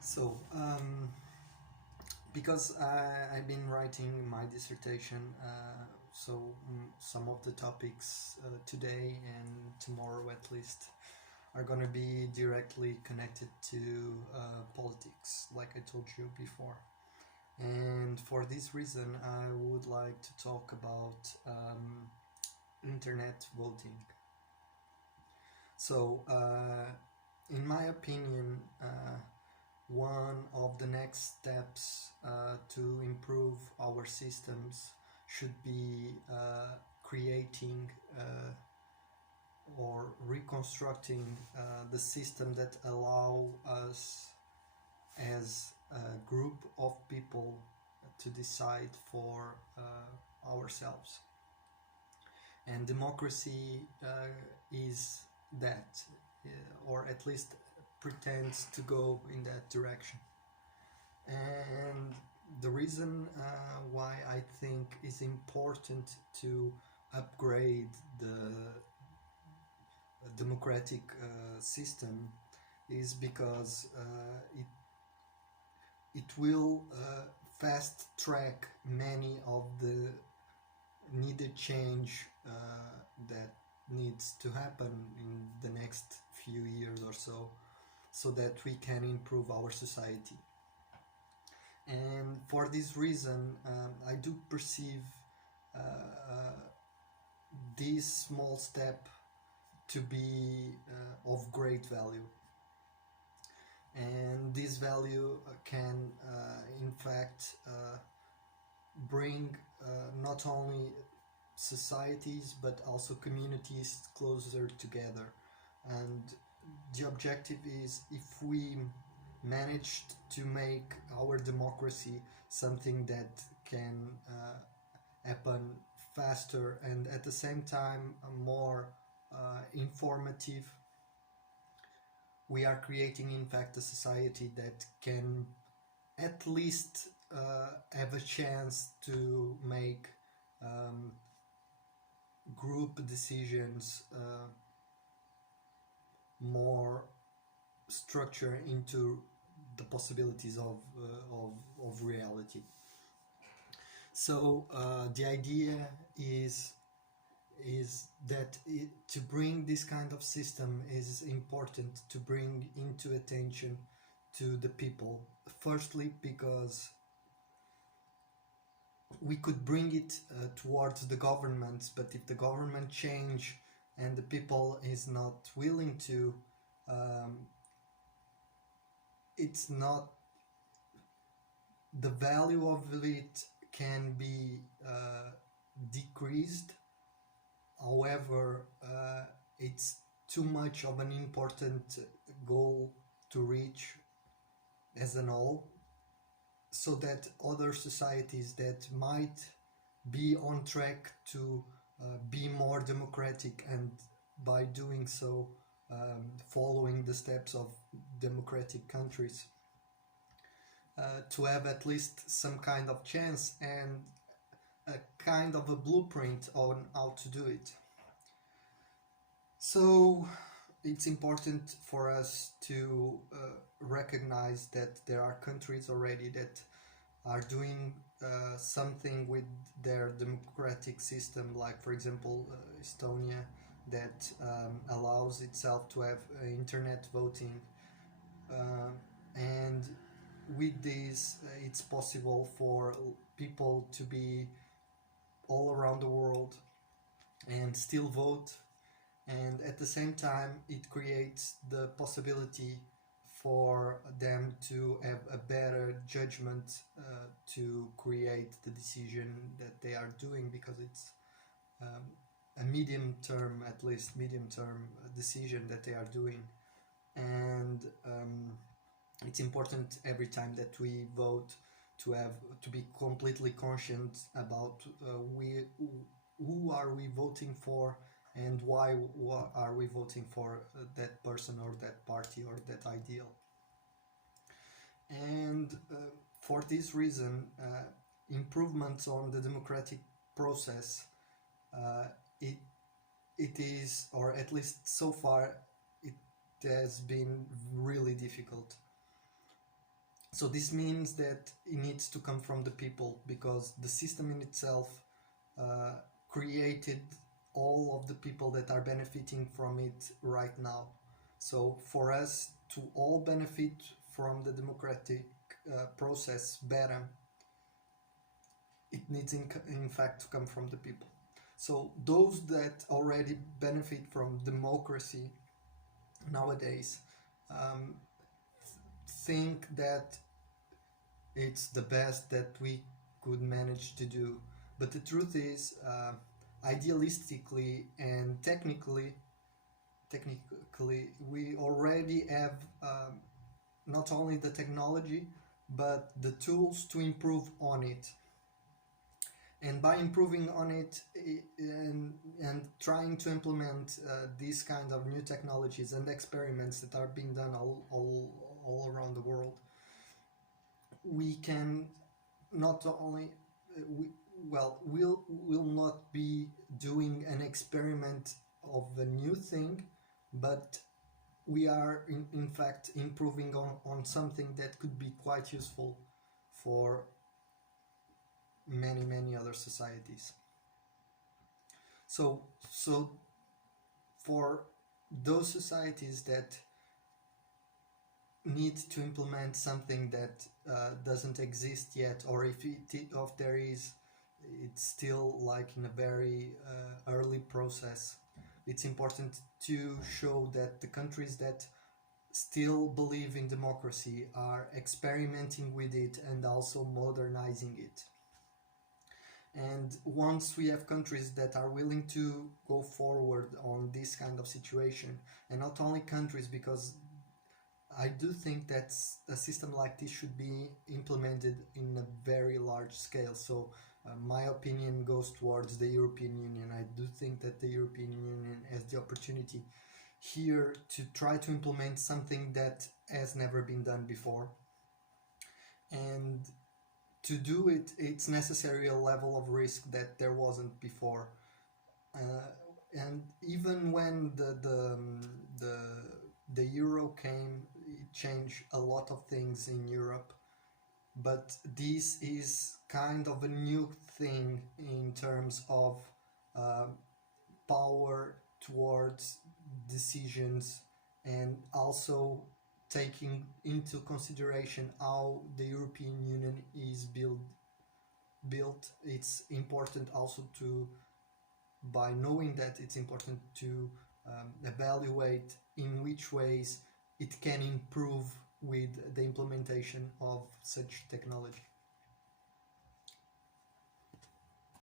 So, because I've been writing my dissertation, some of the topics today and tomorrow at least are going to be directly connected to politics, like I told you before. And for this reason, I would like to talk about internet voting. So, in my opinion, one of the next steps to improve our systems should be creating or reconstructing the system that allow us as a group of people to decide for ourselves. And democracy is that, or at least pretends to go in that direction. And the reason why I think it's important to upgrade the democratic system is because it will fast track many of the needed change that needs to happen in the next few years or so that we can improve our society. And for this reason, I do perceive this small step to be of great value. And this value can, in fact, bring not only societies but also communities closer together. And the objective is, if we managed to make our democracy something that can happen faster and at the same time more informative, we are creating in fact a society that can at least have a chance to make group decisions more structure into the possibilities of reality. So the idea is that to bring this kind of system is important to bring into attention to the people. Firstly, because we could bring it towards the governments, but if the government change and the people is not willing to, it's not, the value of it can be decreased. However, it's too much of an important goal to reach as an whole, so that other societies that might be on track to be more democratic, and by doing so following the steps of democratic countries, to have at least some kind of chance and a kind of a blueprint on how to do it. So it's important for us to recognize that there are countries already that are doing something with their democratic system, like for example Estonia, that allows itself to have internet voting, and with this it's possible for people to be all around the world and still vote. And at the same time it creates the possibility for them to have a better judgment to create the decision that they are doing, because it's a medium term, at least medium term decision that they are doing. And it's important every time that we vote to be completely conscious about we who are we voting for, and why are we voting for that person or that party or that ideal. And for this reason, improvements on the democratic process, uh, it it is, or at least so far, it has been really difficult. So this means that it needs to come from the people, because the system in itself uh, created all of the people that are benefiting from it right now. So for us to all benefit from the democratic process better, it needs in fact to come from the people. So those that already benefit from democracy nowadays um, think that it's the best that we could manage to do. But the truth is, idealistically and technically, we already have not only the technology but the tools to improve on it. And by improving on it and trying to implement these kind of new technologies and experiments that are being done all around the world, we can not only we, we'll not be doing an experiment of a new thing, but we are in fact improving on something that could be quite useful for many other societies. So for those societies that need to implement something that doesn't exist yet, or if there is, it's still like in a very early process, it's important to show that the countries that still believe in democracy are experimenting with it and also modernizing it. And once we have countries that are willing to go forward on this kind of situation, and not only countries, because I do think that a system like this should be implemented in a very large scale. So my opinion goes towards the European Union. I do think that the European Union has the opportunity here to try to implement something that has never been done before. And to do it, it's necessary a level of risk that there wasn't before. And even when the the euro came, it changed a lot of things in Europe. But this is kind of a new thing in terms of uh, power towards decisions, and also taking into consideration how the European Union is built. It's important also to, by knowing that, it's important to evaluate in which ways it can improve with the implementation of such technology.